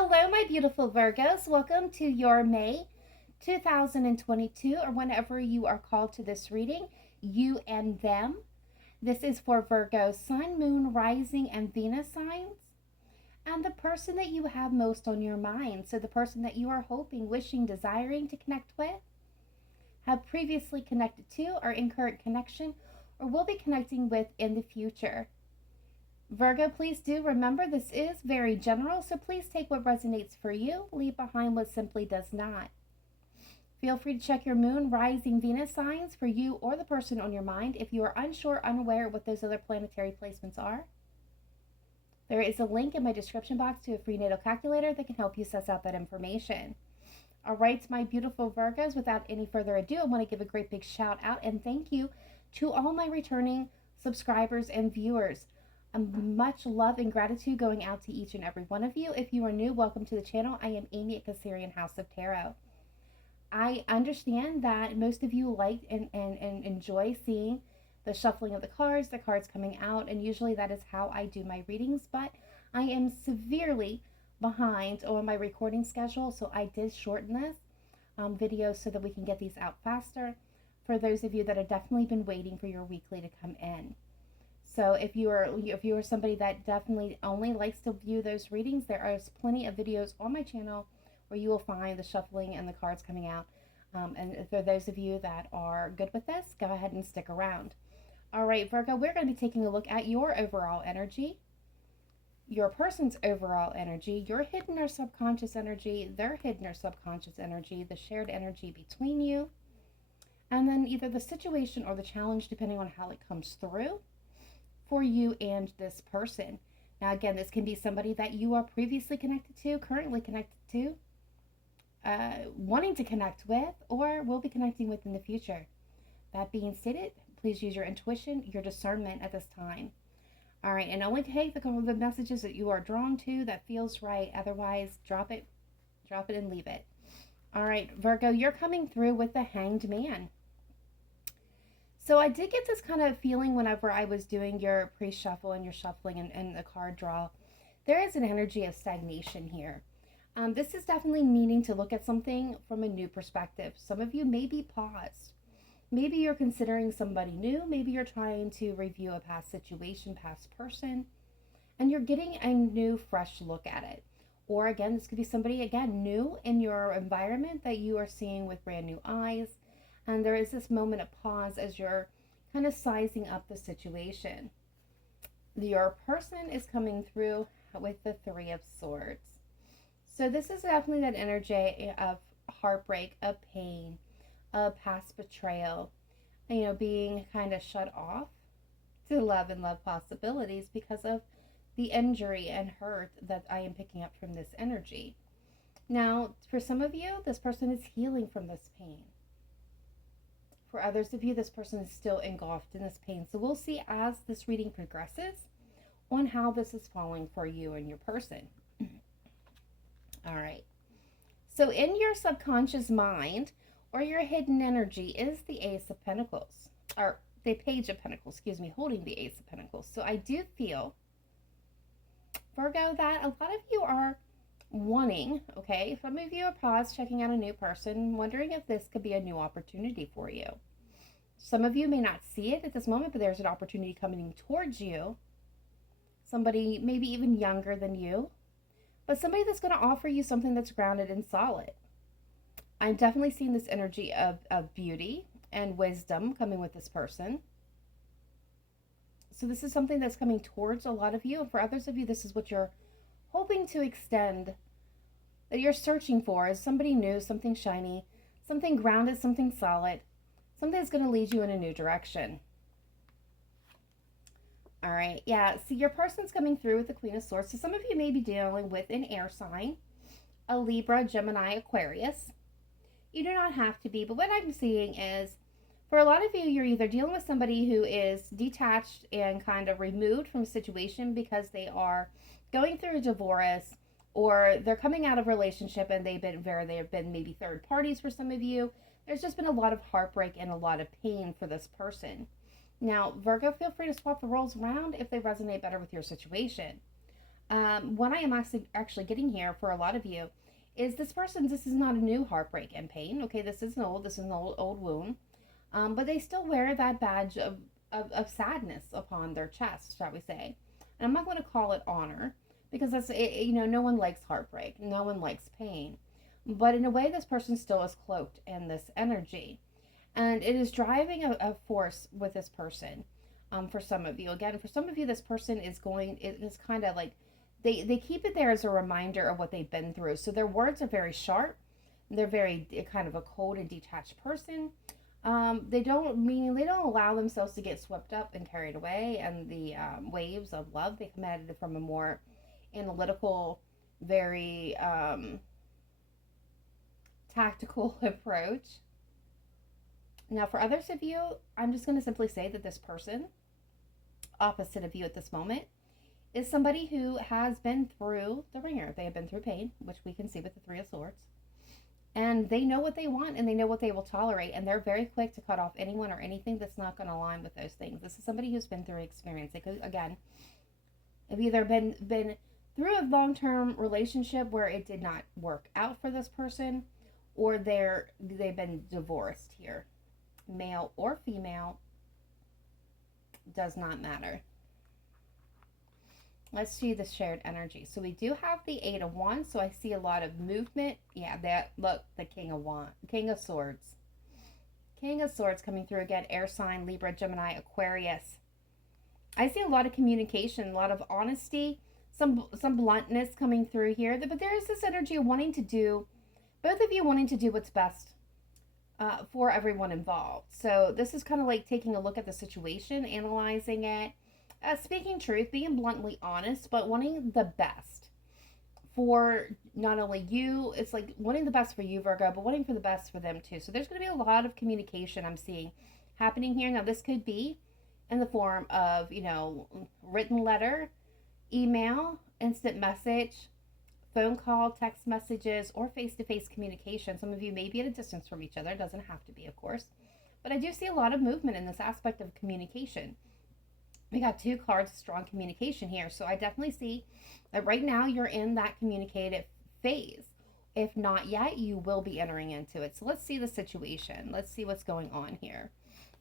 Hello, my beautiful Virgos. Welcome to your May 2022, or whenever you are called to this reading, you and them. This is for Virgo, Sun, Moon, Rising, and Venus signs, and the person that you have most on your mind. So, the person that you are hoping, wishing, desiring to connect with, have previously connected to, or in current connection, or will be connecting with in the future. Virgo, please do remember this is very general, so please take what resonates for you, leave behind what simply does not. Feel free to check your moon, rising, Venus signs for you or the person on your mind if you are unsure, unaware what those other planetary placements are. There is a link in my description box to a free natal calculator that can help you suss out that information. All right, my beautiful Virgos, without any further ado, I want to give a great big shout out and thank you to all my returning subscribers and viewers. Much love and gratitude going out to each and every one of you. If you are new, welcome to the channel. I am Amy at Cancerianhouse of Tarot. I understand that most of you like and enjoy seeing the shuffling of the cards coming out, and usually that is how I do my readings, but I am severely behind on my recording schedule, so I did shorten this video so that we can get these out faster for those of you that have definitely been waiting for your weekly to come in. So if you are somebody that definitely only likes to view those readings, there is plenty of videos on my channel where you will find the shuffling and the cards coming out. And for those of you that are good with this, go ahead and stick around. All right, Virgo, we're going to be taking a look at your overall energy, your person's overall energy, your hidden or subconscious energy, their hidden or subconscious energy, the shared energy between you, and then either the situation or the challenge, depending on how it comes through for you and this person. Now, again, this can be somebody that you are previously connected to, currently connected to, wanting to connect with, or will be connecting with in the future. That being stated, please use your intuition, your discernment at this time. All right, and only take the messages that you are drawn to, that feels right. Otherwise, drop it and leave it. All right, Virgo, you're coming through with the Hanged Man. So I did get this kind of feeling whenever I was doing your pre-shuffle and your shuffling and the card draw. There is an energy of stagnation here. This is definitely needing to look at something from a new perspective. Some of you may be paused. Maybe you're considering somebody new. Maybe you're trying to review a past situation, past person, and you're getting a new, fresh look at it. Or again, this could be somebody, again, new in your environment that you are seeing with brand new eyes. And there is this moment of pause as you're kind of sizing up the situation. Your person is coming through with the Three of Swords. So this is definitely that energy of heartbreak, of pain, of past betrayal, being kind of shut off to love and love possibilities because of the injury and hurt that I am picking up from this energy. Now, for some of you, this person is healing from this pain. For others of you, this person is still engulfed in this pain. So we'll see as this reading progresses on how this is falling for you and your person. All right. So in your subconscious mind or your hidden energy is the Ace of Pentacles, or the Page of Pentacles, excuse me, holding the Ace of Pentacles. So I do feel, Virgo, that a lot of you are wanting, okay, some of you are paused, checking out a new person, wondering if this could be a new opportunity for you. Some of you may not see it at this moment, but there's an opportunity coming towards you. Somebody maybe even younger than you, but somebody that's going to offer you something that's grounded and solid. I'm definitely seeing this energy of beauty and wisdom coming with this person. So this is something that's coming towards a lot of you, and for others of you, this is what you're hoping to extend, that you're searching for, is somebody new, something shiny, something grounded, something solid, something that's going to lead you in a new direction. All right, yeah, see, your person's coming through with the Queen of Swords. So some of you may be dealing with an air sign, a Libra, Gemini, Aquarius. You do not have to be, but what I'm seeing is, for a lot of you, you're either dealing with somebody who is detached and kind of removed from a situation because they are going through a divorce, or they're coming out of a relationship and they've been maybe third parties for some of you. There's just been a lot of heartbreak and a lot of pain for this person. Now, Virgo, feel free to swap the roles around if they resonate better with your situation. What I am actually getting here for a lot of you is this is not a new heartbreak and pain. Okay, this is an old wound. But they still wear that badge of sadness upon their chest, shall we say. And I'm not going to call it honor because no one likes heartbreak, no one likes pain. But in a way, this person still is cloaked in this energy. And it is driving a force with this person. For some of you, again, for some of you, this person it is kind of like they keep it there as a reminder of what they've been through. So their words are very sharp. They're very kind of a cold and detached person. They don't allow themselves to get swept up and carried away, and the waves of love. They come at it from a more analytical, very tactical approach. Now, for others of you, I'm just going to simply say that this person, opposite of you at this moment, is somebody who has been through the ringer. They have been through pain, which we can see with the Three of Swords. And they know what they want and they know what they will tolerate. And they're very quick to cut off anyone or anything that's not going to align with those things. This is somebody who's been through experience. They could, again, have either been through a long-term relationship where it did not work out for this person, or they've been divorced here. Male or female, does not matter. Let's see the shared energy. So we do have the Eight of Wands. So I see a lot of movement. Yeah, look, the King of Swords. King of Swords coming through again. Air sign, Libra, Gemini, Aquarius. I see a lot of communication, a lot of honesty, some bluntness coming through here. But there is this energy of both of you wanting to do what's best for everyone involved. So this is kind of like taking a look at the situation, analyzing it, speaking truth, being bluntly honest, but wanting the best for not only you. It's like wanting the best for you, Virgo, but wanting for the best for them too. So there's going to be a lot of communication I'm seeing happening here. Now, this could be in the form of, written letter, email, instant message, phone call, text messages, or face-to-face communication. Some of you may be at a distance from each other. It doesn't have to be, of course. But I do see a lot of movement in this aspect of communication. We got two cards of strong communication here. So I definitely see that right now you're in that communicative phase. If not yet, you will be entering into it. So let's see the situation. Let's see what's going on here.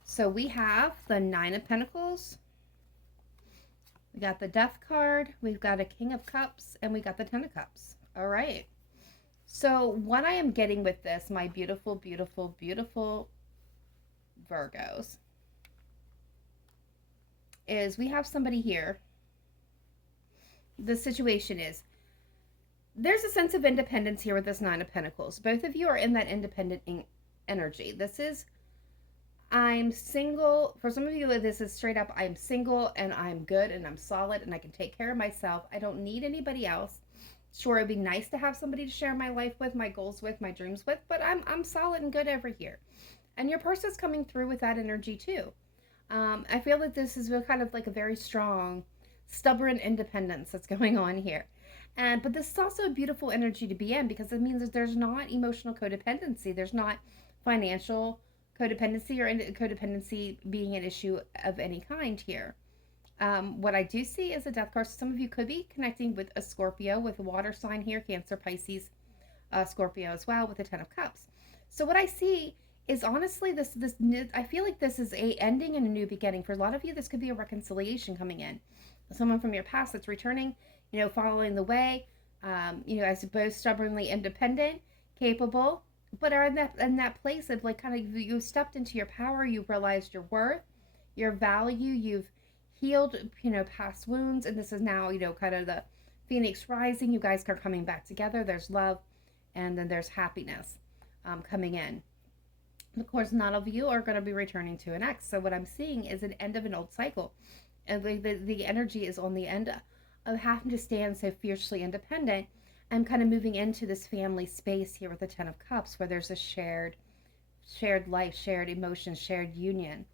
So we have the Nine of Pentacles. We got the Death card. We've got a King of Cups. And we got the Ten of Cups. All right. So what I am getting with this, my beautiful, beautiful, beautiful Virgos, is we have somebody here. The situation is there's a sense of independence here with this Nine of Pentacles. Both of you are in that independent energy. This is, I'm single. For some of you, this is straight up, I'm single and I'm good and I'm solid and I can take care of myself. I don't need anybody else. Sure, it'd be nice to have somebody to share my life with, my goals with, my dreams with, but I'm solid and good over here. And your person's coming through with that energy too. I feel that this is kind of like a very strong, stubborn independence that's going on here. But this is also a beautiful energy to be in because it means that there's not emotional codependency. There's not financial codependency or codependency being an issue of any kind here. What I do see is a Death card. Some of you could be connecting with a Scorpio with a water sign here, Cancer, Pisces, Scorpio as well with the Ten of Cups. So what I see is honestly this I feel like this is a ending and a new beginning. For a lot of you, this could be a reconciliation coming in. Someone from your past that's returning, following the way, as both stubbornly independent, capable, but are in that place of like kind of you stepped into your power, you've realized your worth, your value, you've healed, past wounds, and this is now, kind of the phoenix rising. You guys are coming back together. There's love, and then there's happiness coming in. Of course, none of you are going to be returning to an ex. So what I'm seeing is an end of an old cycle. And the energy is on the end of having to stand so fiercely independent and kind of moving into this family space here with the Ten of Cups where there's a shared life, shared emotions, shared union.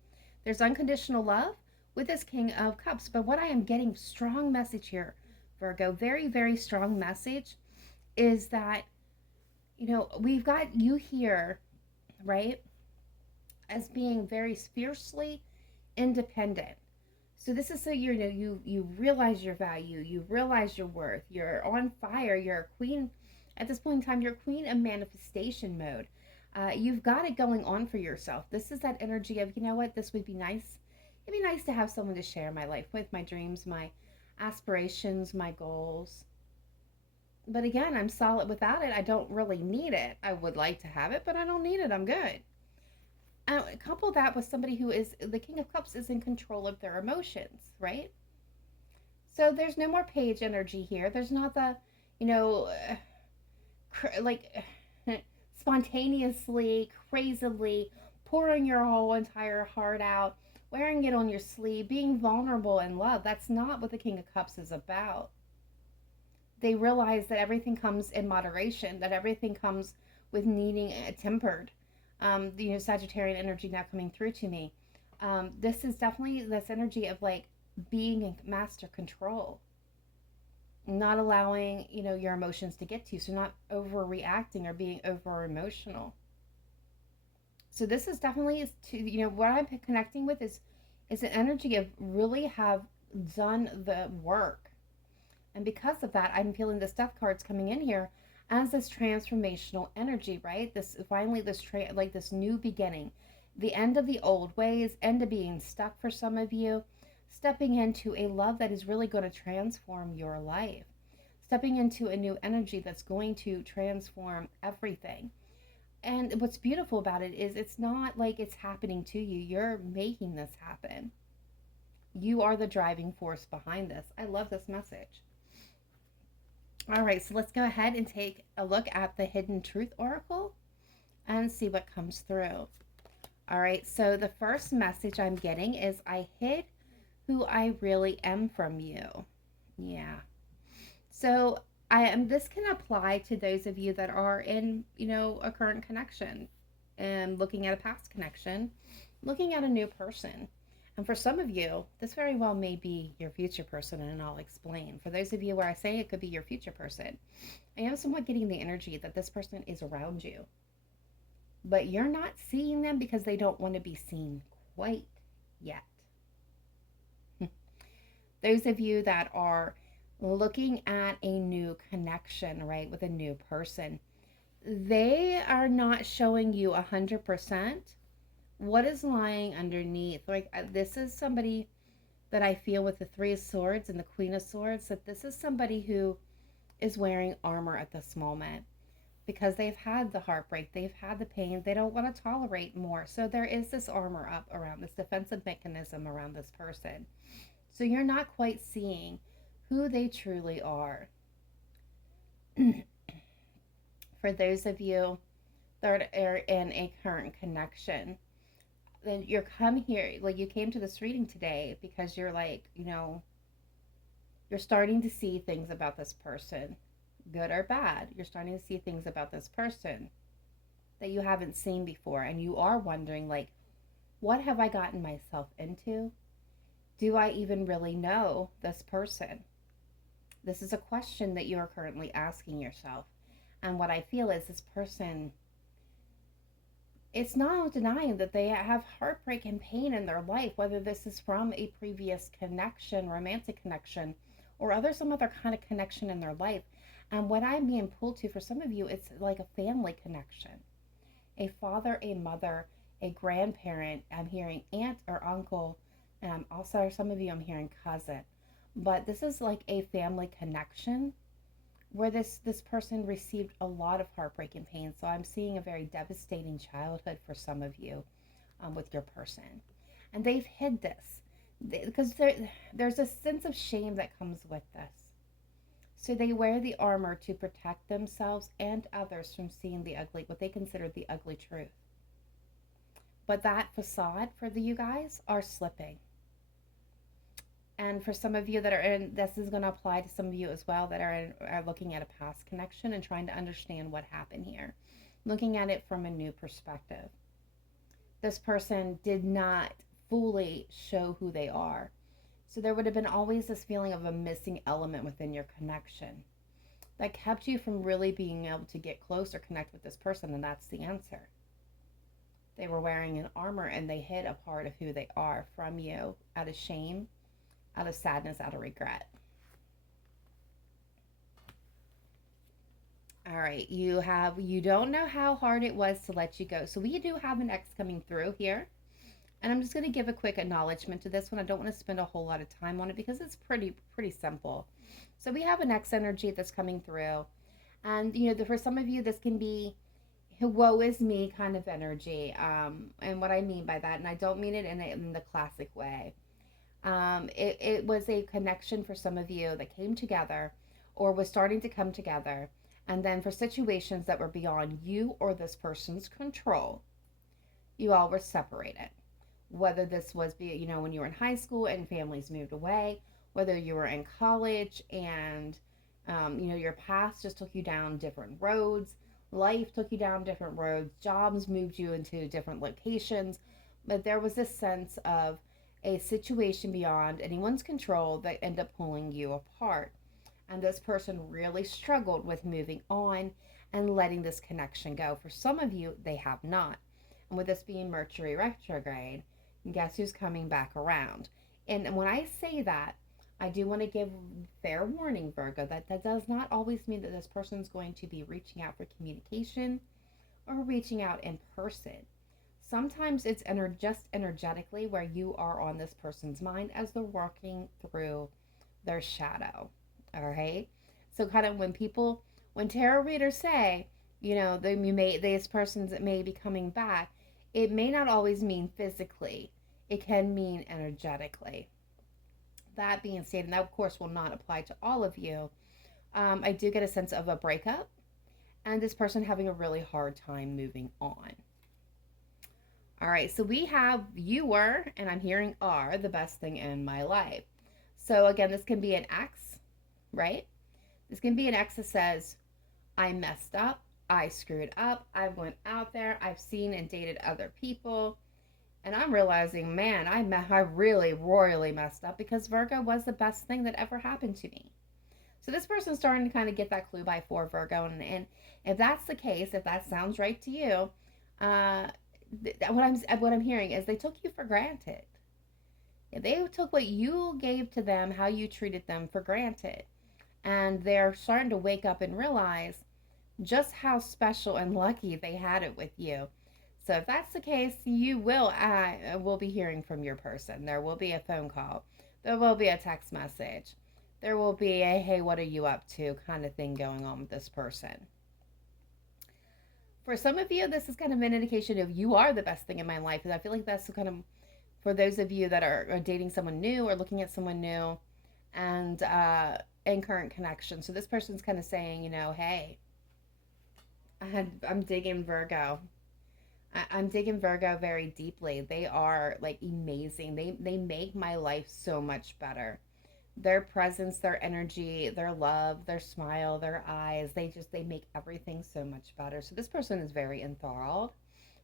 There's unconditional love with this King of Cups. But what I am getting, strong message here, Virgo, very, very strong message, is that, we've got you here, right, as being very fiercely independent. So this is so you realize your value, you realize your worth, you're on fire, you're a queen. At this point in time, you're a queen of manifestation mode. You've got it going on for yourself. This is that energy of, you know what, this would be nice. It'd be nice to have someone to share my life with, my dreams, my aspirations, my goals. But again, I'm solid without it. I don't really need it. I would like to have it, but I don't need it. I'm good. Couple that with somebody who is the King of Cups is in control of their emotions, right? So there's no more page energy here. There's not the, you know, like spontaneously, crazily pouring your whole entire heart out, wearing it on your sleeve, being vulnerable in love. That's not what the King of Cups is about. They realize that everything comes in moderation, that everything comes with needing tempered. Sagittarian energy now coming through to me. This is definitely this energy of like being in master control, not allowing, your emotions to get to you. So not overreacting or being over emotional. So this is definitely what I'm connecting with is an energy of really have done the work. And because of that, I'm feeling the death cards coming in here as this transformational energy, right? This finally like this new beginning, the end of the old ways, end of being stuck for some of you, stepping into a love that is really going to transform your life, stepping into a new energy that's going to transform everything. And what's beautiful about it is it's not like it's happening to you. You're making this happen. You are the driving force behind this. I love this message. All right, so let's go ahead and take a look at the Hidden Truth Oracle and see what comes through. All right, so the first message I'm getting is I hid who I really am from you. Yeah. So this can apply to those of you that are in, a current connection and looking at a past connection, looking at a new person. And for some of you, this very well may be your future person, and I'll explain. For those of you where I say it could be your future person, I am somewhat getting the energy that this person is around you. But you're not seeing them because they don't want to be seen quite yet. Those of you that are looking at a new connection, right, with a new person, they are not showing you 100% what is lying underneath. Like this is somebody that I feel with the Three of Swords and the Queen of Swords, that this is somebody who is wearing armor at this moment because they've had the heartbreak, they've had the pain, they don't want to tolerate more. So there is this armor up around this defensive mechanism around this person. So you're not quite seeing who they truly are. For those of you that are in a current connection, then you're come here, like you came to this reading today because you're like, you're starting to see things about this person, good or bad. You're starting to see things about this person that you haven't seen before. And you are wondering, like, what have I gotten myself into? Do I even really know this person? This is a question that you are currently asking yourself. And what I feel is this person, it's not denying that they have heartbreak and pain in their life, whether this is from a previous connection, romantic connection, or some other kind of connection in their life. And what I'm being pulled to for some of you, it's like a family connection. A father, a mother, a grandparent. I'm hearing aunt or uncle. Also, some of you, I'm hearing cousin. But this is like a family connection where this person received a lot of heartbreak and pain. So I'm seeing a very devastating childhood for some of you with your person. And they've hid this because there's a sense of shame that comes with this. So they wear the armor to protect themselves and others from seeing what they consider the ugly truth. But that facade for you guys are slipping. And for some of you that are in, this is going to apply to some of you as well that are looking at a past connection and trying to understand what happened here, looking at it from a new perspective. This person did not fully show who they are. So there would have been always this feeling of a missing element within your connection that kept you from really being able to get close or connect with this person. And that's the answer. They were wearing an armor and they hid a part of who they are from you out of shame out of sadness, out of regret. All right, you don't know how hard it was to let you go. So we do have an ex coming through here. And I'm just going to give a quick acknowledgement to this one. I don't want to spend a whole lot of time on it because it's pretty simple. So we have an ex energy that's coming through. And for some of you this can be woe is me kind of energy. And what I mean by that, and I don't mean it in the classic way. It was a connection for some of you that came together or was starting to come together. And then for situations that were beyond you or this person's control, you all were separated. Whether this was, when you were in high school and families moved away, whether you were in college and, your past just took you down different roads, life took you down different roads, jobs moved you into different locations. But there was this sense of a situation beyond anyone's control that ended up pulling you apart. And this person really struggled with moving on and letting this connection go. For some of you, they have not. And with this being Mercury retrograde, guess who's coming back around? And when I say that, I do want to give fair warning, Virgo, that does not always mean that this person's going to be reaching out for communication or reaching out in person. Sometimes it's just energetically where you are on this person's mind as they're working through their shadow. All right. So kind of when tarot readers say, this person may be coming back, it may not always mean physically. It can mean energetically. That being stated, and that of course will not apply to all of you. I do get a sense of a breakup and this person having a really hard time moving on. All right, so we have you were, and I'm hearing are, the best thing in my life. So again, this can be an ex, right? This can be an ex that says, I messed up, I screwed up, I went out there, I've seen and dated other people, and I'm realizing, man, I really royally messed up because Virgo was the best thing that ever happened to me. So this person's starting to kind of get that clue by 4 Virgo, and if that's the case, if that sounds right to you, what I'm hearing is they took you for granted. They took what you gave to them, how you treated them, for granted. And they're starting to wake up and realize just how special and lucky they had it with you. So if that's the case, you will be hearing from your person. There will be a phone call. There will be a text message. There will be a, hey, what are you up to kind of thing going on with this person. For some of you, this is kind of an indication of you are the best thing in my life. And I feel like that's kind of for those of you that are dating someone new or looking at someone new and in current connection. So this person's kind of saying, hey, I'm digging Virgo. I'm digging Virgo very deeply. They are like amazing. They make my life so much better. Their presence, their energy, their love, their smile, their eyes, they make everything so much better. So this person is very enthralled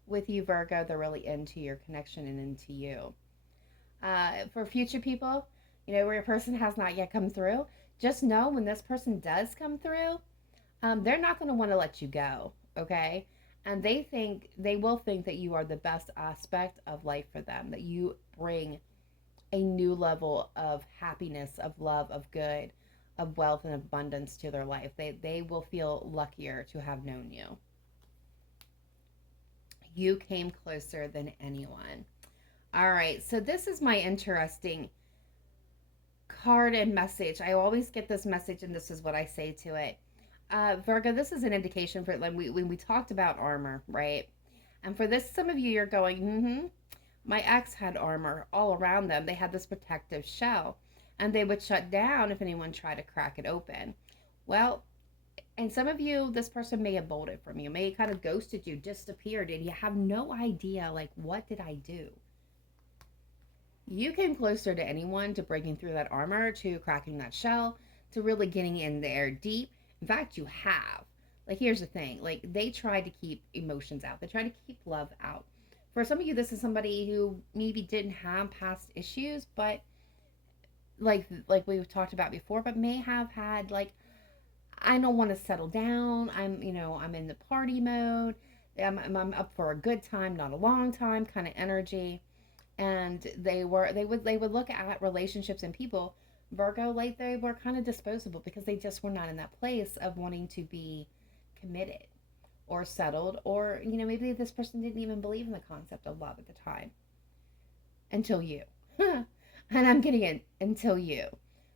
with you, Virgo. They're really into your connection and into you. For future people, where your person has not yet come through, just know when this person does come through, they're not going to want to let you go, okay? And they will think that you are the best aspect of life for them, that you bring a new level of happiness, of love, of good, of wealth and abundance to their life. They will feel luckier to have known you. You came closer than anyone. All right, so this is my interesting card and message. I always get this message, and this is what I say to it. Virgo, this is an indication for when we talked about armor, right? And for this, some of you, you're going, my ex had armor all around them. They had this protective shell, and they would shut down if anyone tried to crack it open. Well, and some of you, this person may have bolted from you, may have kind of ghosted you, disappeared, and you have no idea, like, what did I do? You came closer to anyone, to breaking through that armor, to cracking that shell, to really getting in there deep. In fact, you have. Like, here's the thing. Like, they tried to keep emotions out. They tried to keep love out. For some of you, this is somebody who maybe didn't have past issues, but like we've talked about before, but may have had, like, I don't want to settle down. I'm in the party mode. I'm up for a good time, not a long time kind of energy. And they would look at relationships and people, Virgo, like they were kind of disposable because they just were not in that place of wanting to be committed or settled, or maybe this person didn't even believe in the concept of love at the time until you. And I'm getting it, until you,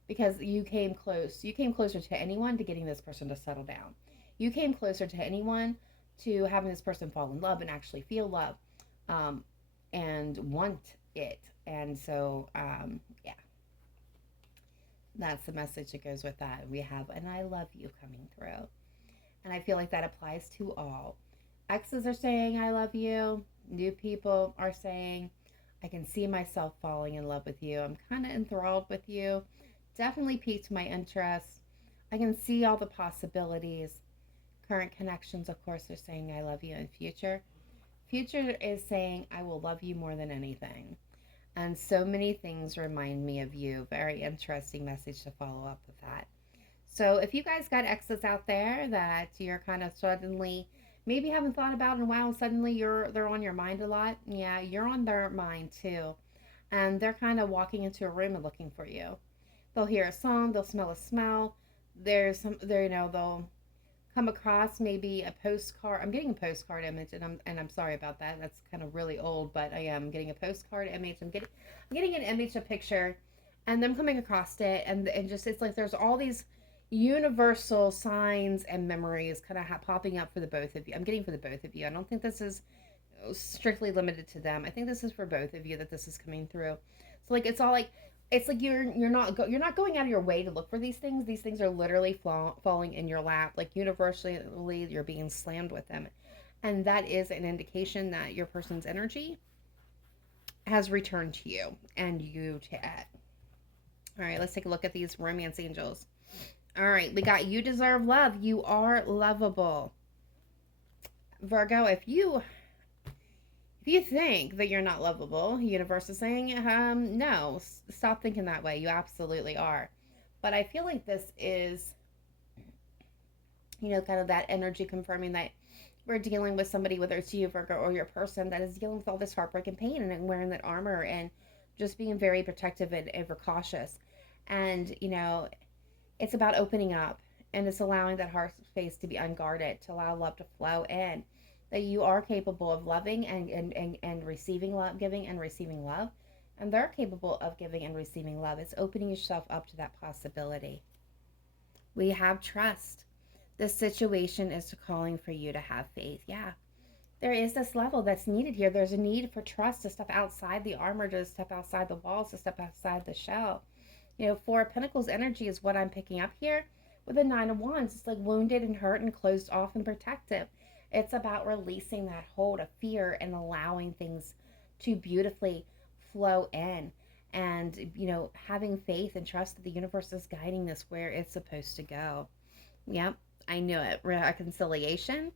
because you came closer to anyone to getting this person to settle down. You came closer to anyone to having this person fall in love and actually feel love, um, and want it. And so, yeah, that's the message that goes with that. We have "and I love you" coming through. And I feel like that applies to all. Exes are saying "I love you." New people are saying, "I can see myself falling in love with you. I'm kind of enthralled with you. Definitely piqued my interest. I can see all the possibilities." Current connections, of course, are saying "I love you" in future. Future is saying "I will love you more than anything." And so many things remind me of you. Very interesting message to follow up with that. So if you guys got exes out there that you're kind of suddenly maybe haven't thought about in a while, and suddenly they're on your mind a lot, yeah, you're on their mind too. And they're kind of walking into a room and looking for you. They'll hear a song, they'll smell a smell. There's some there, they'll come across maybe a postcard. I'm getting a postcard image, and I'm sorry about that. That's kind of really old, but I am getting a postcard image. I'm getting an image, a picture, and them coming across it, and just it's like there's all these universal signs and memories kind of popping up for the both of you. I'm getting for the both of you. I don't think this is strictly limited to them. I think this is for both of you that this is coming through. So like it's like you're not going out of your way to look for these things. These things are literally falling in your lap. Like universally, you're being slammed with them, and that is an indication that your person's energy has returned to you and you to it. All right, let's take a look at these romance angels. All right, we got "you deserve love. You are lovable." Virgo, if you think that you're not lovable, universe is saying, no, stop thinking that way. You absolutely are. But I feel like this is, kind of that energy confirming that we're dealing with somebody, whether it's you, Virgo, or your person, that is dealing with all this heartbreak and pain and wearing that armor and just being very protective and ever cautious. And, it's about opening up, and it's allowing that heart space to be unguarded, to allow love to flow in. That you are capable of loving and receiving love, giving and receiving love. And they're capable of giving and receiving love. It's opening yourself up to that possibility. We have trust. This situation is calling for you to have faith. Yeah, there is this level that's needed here. There's a need for trust to step outside the armor, to step outside the walls, to step outside the shell. Four of Pentacles energy is what I'm picking up here with the Nine of Wands. It's like wounded and hurt and closed off and protective. It's about releasing that hold of fear and allowing things to beautifully flow in, and having faith and trust that the universe is guiding this where it's supposed to go. Yep, I knew it. Reconciliation.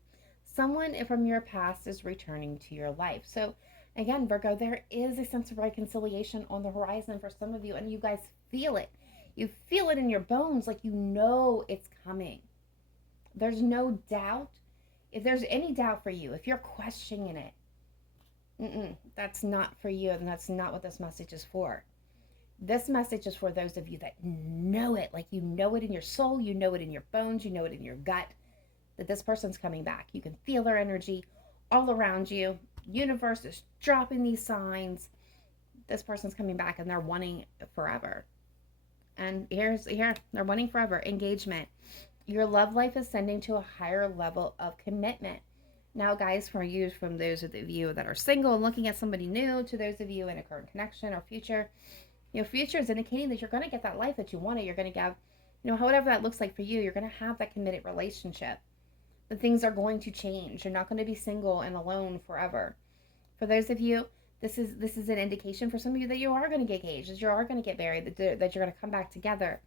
Someone from your past is returning to your life. So again, Virgo, there is a sense of reconciliation on the horizon for some of you, and you guys feel it. You feel it in your bones, like it's coming. There's no doubt. If there's any doubt for you, if you're questioning it, that's not for you, and that's not what this message is for. This message is for those of you that know it, like you know it in your soul, you know it in your bones, you know it in your gut, that this person's coming back. You can feel their energy all around you. Universe is dropping these signs. This person's coming back, and they're wanting forever. And here, they're wanting forever. Engagement. Your love life is ascending to a higher level of commitment. Now, guys, from those of you that are single and looking at somebody new, to those of you in a current connection or future, future is indicating that you're going to get that life that you wanted. You're going to have, whatever that looks like for you, you're going to have that committed relationship. The things are going to change. You're not going to be single and alone forever. For those of you, this is an indication for some of you that you are going to get engaged, that you are going to get married, that you're going to come back together,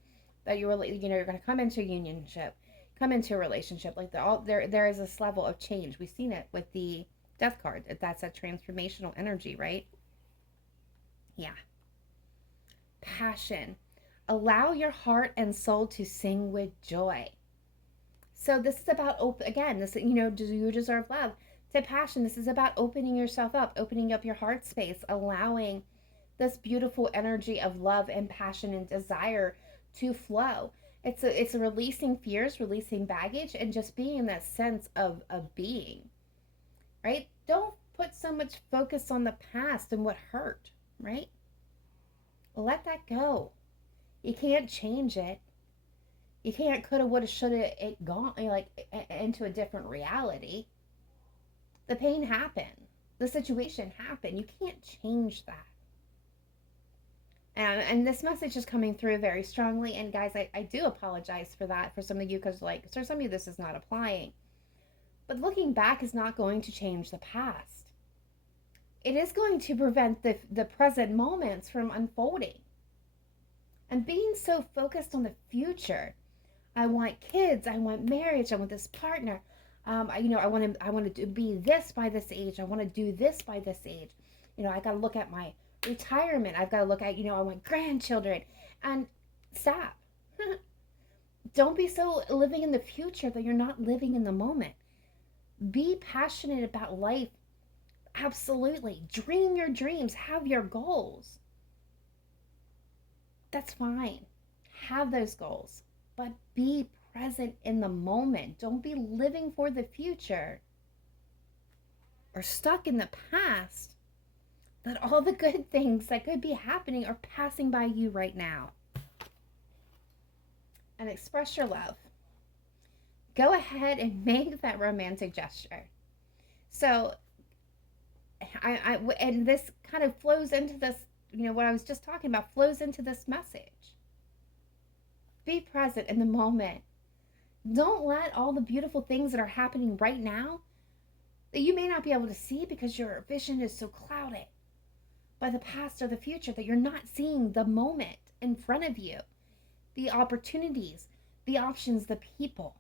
that you're going to come into a unionship, come into a relationship. Like there is this level of change. We've seen it with the Death card. That's a transformational energy, right? Yeah. Passion. Allow your heart and soul to sing with joy. So this is about again, this, do you deserve love? to passion. This is about opening yourself up, opening up your heart space, allowing this beautiful energy of love and passion and desire to flow. It's releasing fears, releasing baggage, and just being in that sense of being, right? Don't put so much focus on the past and what hurt, right? Let that go. You can't change it. You can't coulda, woulda, shoulda it gone like into a different reality. The pain happened. The situation happened. You can't change that. And this message is coming through very strongly. And guys, I do apologize for that for some of you, because like for some of you this is not applying. But looking back is not going to change the past. It is going to prevent the present moments from unfolding. And being so focused on the future, I want kids, I want marriage, I want this partner. I want to be this by this age. I want to do this by this age. I got to look at my retirement. I've got to look at, I want grandchildren. And stop. Don't be so living in the future that you're not living in the moment. Be passionate about life. Absolutely. Dream your dreams. Have your goals. That's fine. Have those goals. But be present in the moment. Don't be living for the future or stuck in the past, that all the good things that could be happening are passing by you right now. And express your love. Go ahead and make that romantic gesture. So and this kind of flows into this, what I was just talking about flows into this message. Be present in the moment. Don't let all the beautiful things that are happening right now that you may not be able to see because your vision is so clouded by the past or the future that you're not seeing the moment in front of you, the opportunities, the options, the people.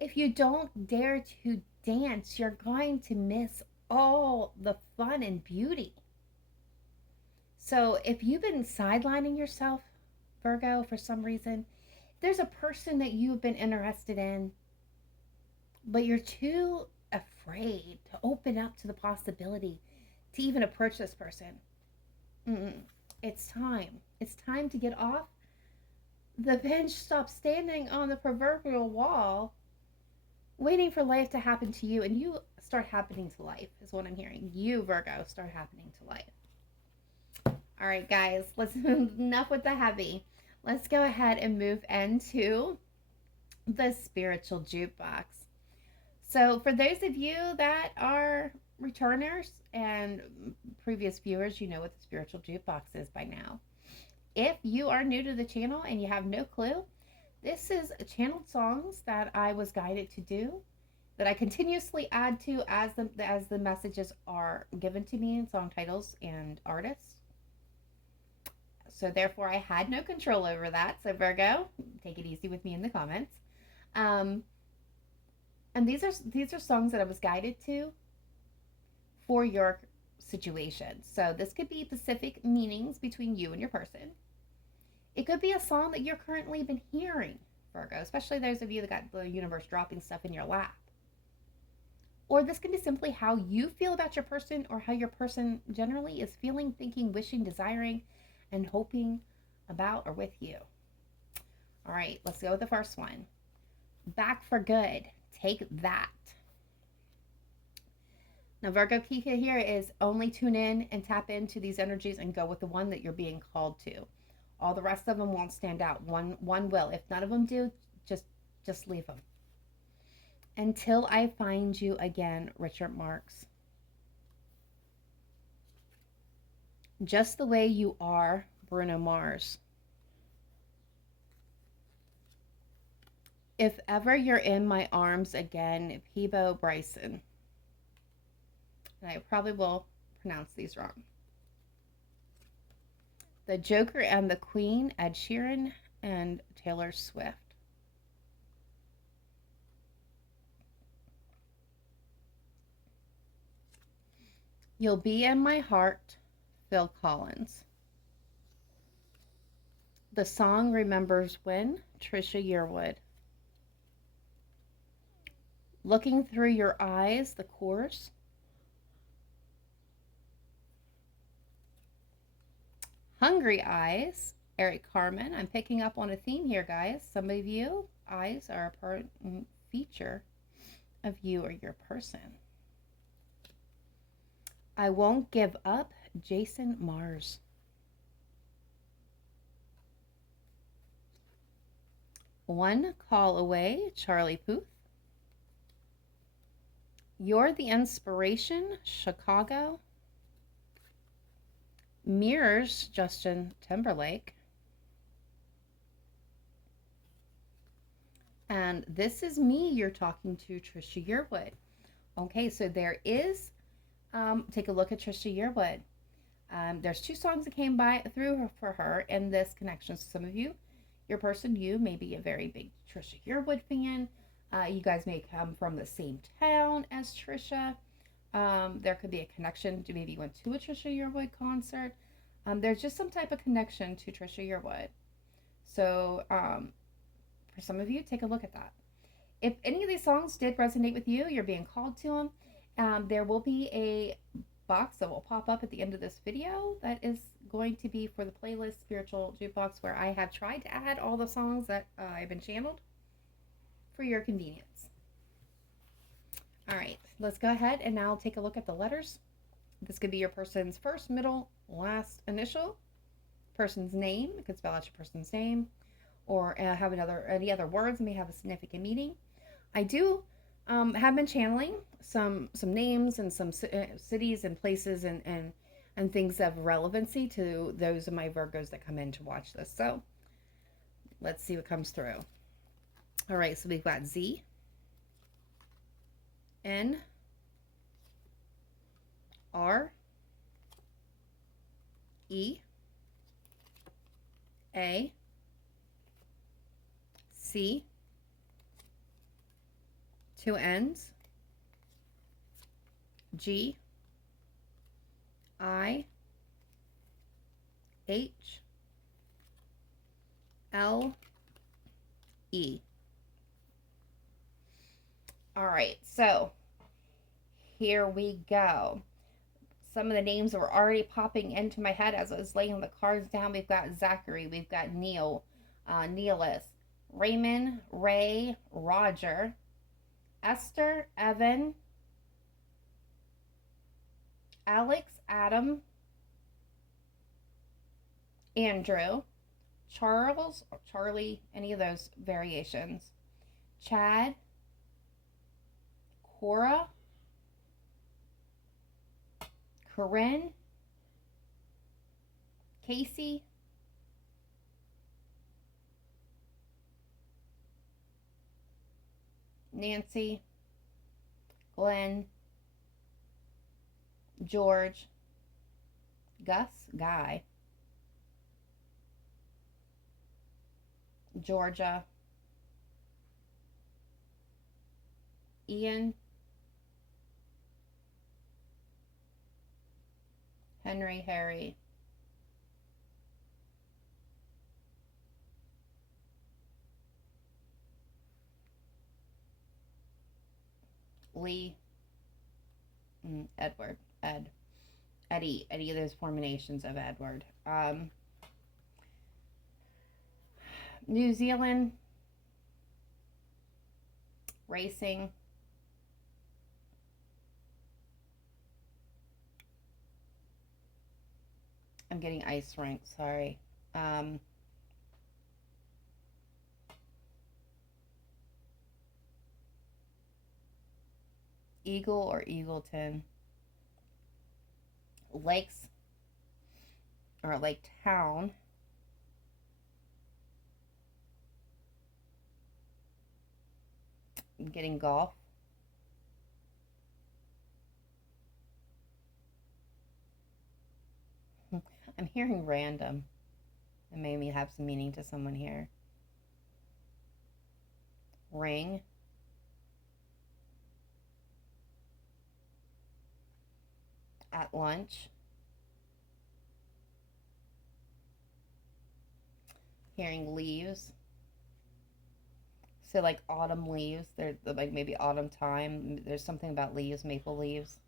If you don't dare to dance, you're going to miss all the fun and beauty. So if you've been sidelining yourself, Virgo, for some reason, there's a person that you've been interested in, but you're too afraid to open up to the possibility to even approach this person. It's time. It's time to get off the bench, stop standing on the proverbial wall, waiting for life to happen to you, and you start happening to life, is what I'm hearing. You, Virgo, start happening to life. All right, guys, let's enough with the heavy. Let's go ahead and move into the spiritual jukebox. So for those of you that are returners and previous viewers, you know what the spiritual jukebox is by now. If you are new to the channel and you have no clue, this is channeled songs that I was guided to do, that I continuously add to as the messages are given to me in song titles and artists. So therefore, I had no control over that. So Virgo, take it easy with me in the comments. And these are songs that I was guided to for your situation. So this could be specific meanings between you and your person. It could be a song that you're currently been hearing, Virgo, especially those of you that got the universe dropping stuff in your lap. Or this can be simply how you feel about your person, or how your person generally is feeling, thinking, wishing, desiring, and hoping about or with you. All right, let's go with the first one. Back for good. Take that. Now, Virgo, key here is only tune in and tap into these energies and go with the one that you're being called to. All the rest of them won't stand out. One will. If none of them do, just leave them. Until I find you again, Richard Marx. Just the way you are, Bruno Mars. If ever you're in my arms again, Peebo Bryson. And I probably will pronounce these wrong. The Joker and the Queen, Ed Sheeran and Taylor Swift. You'll Be in My Heart, Phil Collins. The Song Remembers When, Trisha Yearwood. Looking through your eyes, the course. Hungry eyes, Eric Carmen. I'm picking up on a theme here, guys. Some of you, eyes are a important feature of you or your person. I won't give up, Jason Mars. One call away, Charlie Puth. You're the inspiration, Chicago. Mirrors, Justin Timberlake. And this is me you're talking to, Trisha Yearwood. Okay, so there is, take a look at Trisha Yearwood. There's 2 songs that came through for her in this connection. So some of you, your person, you may be a very big Trisha Yearwood fan. You guys may come from the same town as Trisha. There could be a connection to maybe you went to a Trisha Yearwood concert. There's just some type of connection to Trisha Yearwood. So for some of you, take a look at that. If any of these songs did resonate with you, you're being called to them. There will be a box that will pop up at the end of this video that is going to be for the playlist Spiritual Jukebox, where I have tried to add all the songs that I've been channeled for your convenience. All right, let's go ahead and now take a look at the letters. This could be your person's first, middle, last initial, person's name. It could spell out your person's name, or have any other words that may have a significant meaning. I do have been channeling some names and some cities and places and things of relevancy to those of my Virgos that come in to watch this. So let's see what comes through. All right, so we've got Z, N, R, E, A, C, 2 N's, G, I, H, L, E. All right, so here we go. Some of the names were already popping into my head as I was laying the cards down. We've got Zachary, we've got Neil, Neelis, Raymond, Ray, Roger, Esther, Evan, Alex, Adam, Andrew, Charles, or Charlie, any of those variations, Chad, Cora, Corinne, Casey, Nancy, Glenn, George, Gus, Guy, Georgia, Ian, Henry, Harry, Lee, Edward, Eddie, any of those formulations of Edward. New Zealand, racing, I'm getting ice rink, sorry. Eagle or Eagleton, lakes or Lake Town, I'm getting golf, I'm hearing random. It made me have some meaning to someone here. Ring, at lunch, hearing leaves, So like autumn leaves, they're like maybe autumn time. There's something about leaves, maple leaves.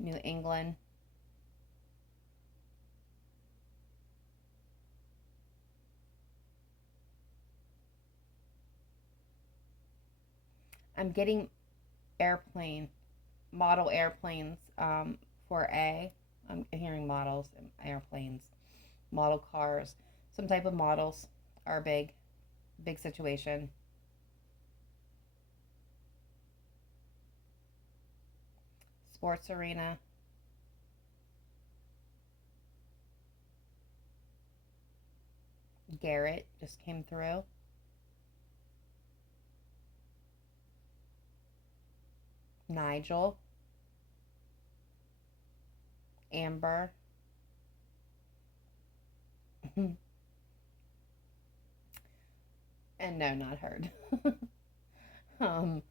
New England. I'm getting airplane, model airplanes for A. I'm hearing models and airplanes, model cars. Some type of models are big, big situation. Sports arena. Garrett just came through. Nigel. Amber. And no, not heard. um,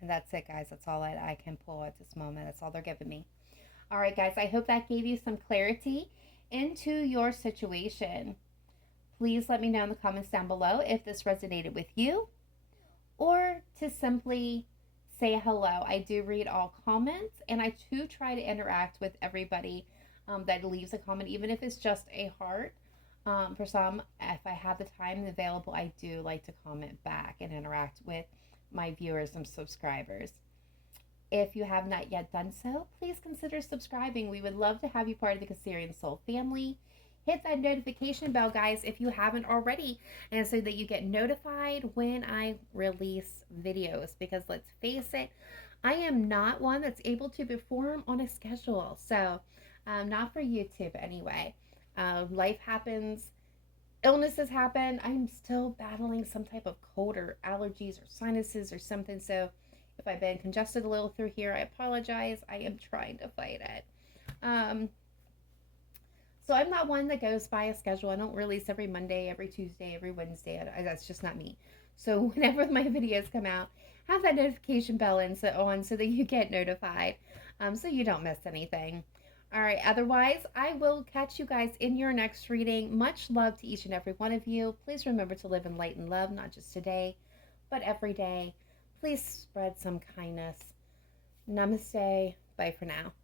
and that's it, guys. That's all I can pull at this moment. That's all they're giving me. All right, guys. I hope that gave you some clarity into your situation. Please let me know in the comments down below if this resonated with you, or to simply say hello. I do read all comments, and I do try to interact with everybody that leaves a comment, even if it's just a heart. For some, if I have the time available, I do like to comment back and interact with my viewers and subscribers. If you have not yet done so, please consider subscribing. We would love to have you part of the Cancerian Soul family. Hit that notification bell, guys, if you haven't already, and so that you get notified when I release videos. Because let's face it, I am not one that's able to perform on a schedule. So, not for YouTube anyway. Life happens, illnesses happen. I'm still battling some type of cold or allergies or sinuses or something. So, if I've been congested a little through here, I apologize. I am trying to fight it. Um, so I'm not one that goes by a schedule. I don't release every Monday, every Tuesday, every Wednesday. That's just not me. So whenever my videos come out, have that notification bell on so that you get notified, so you don't miss anything. All right. Otherwise, I will catch you guys in your next reading. Much love to each and every one of you. Please remember to live in light and love, not just today, but every day. Please spread some kindness. Namaste. Bye for now.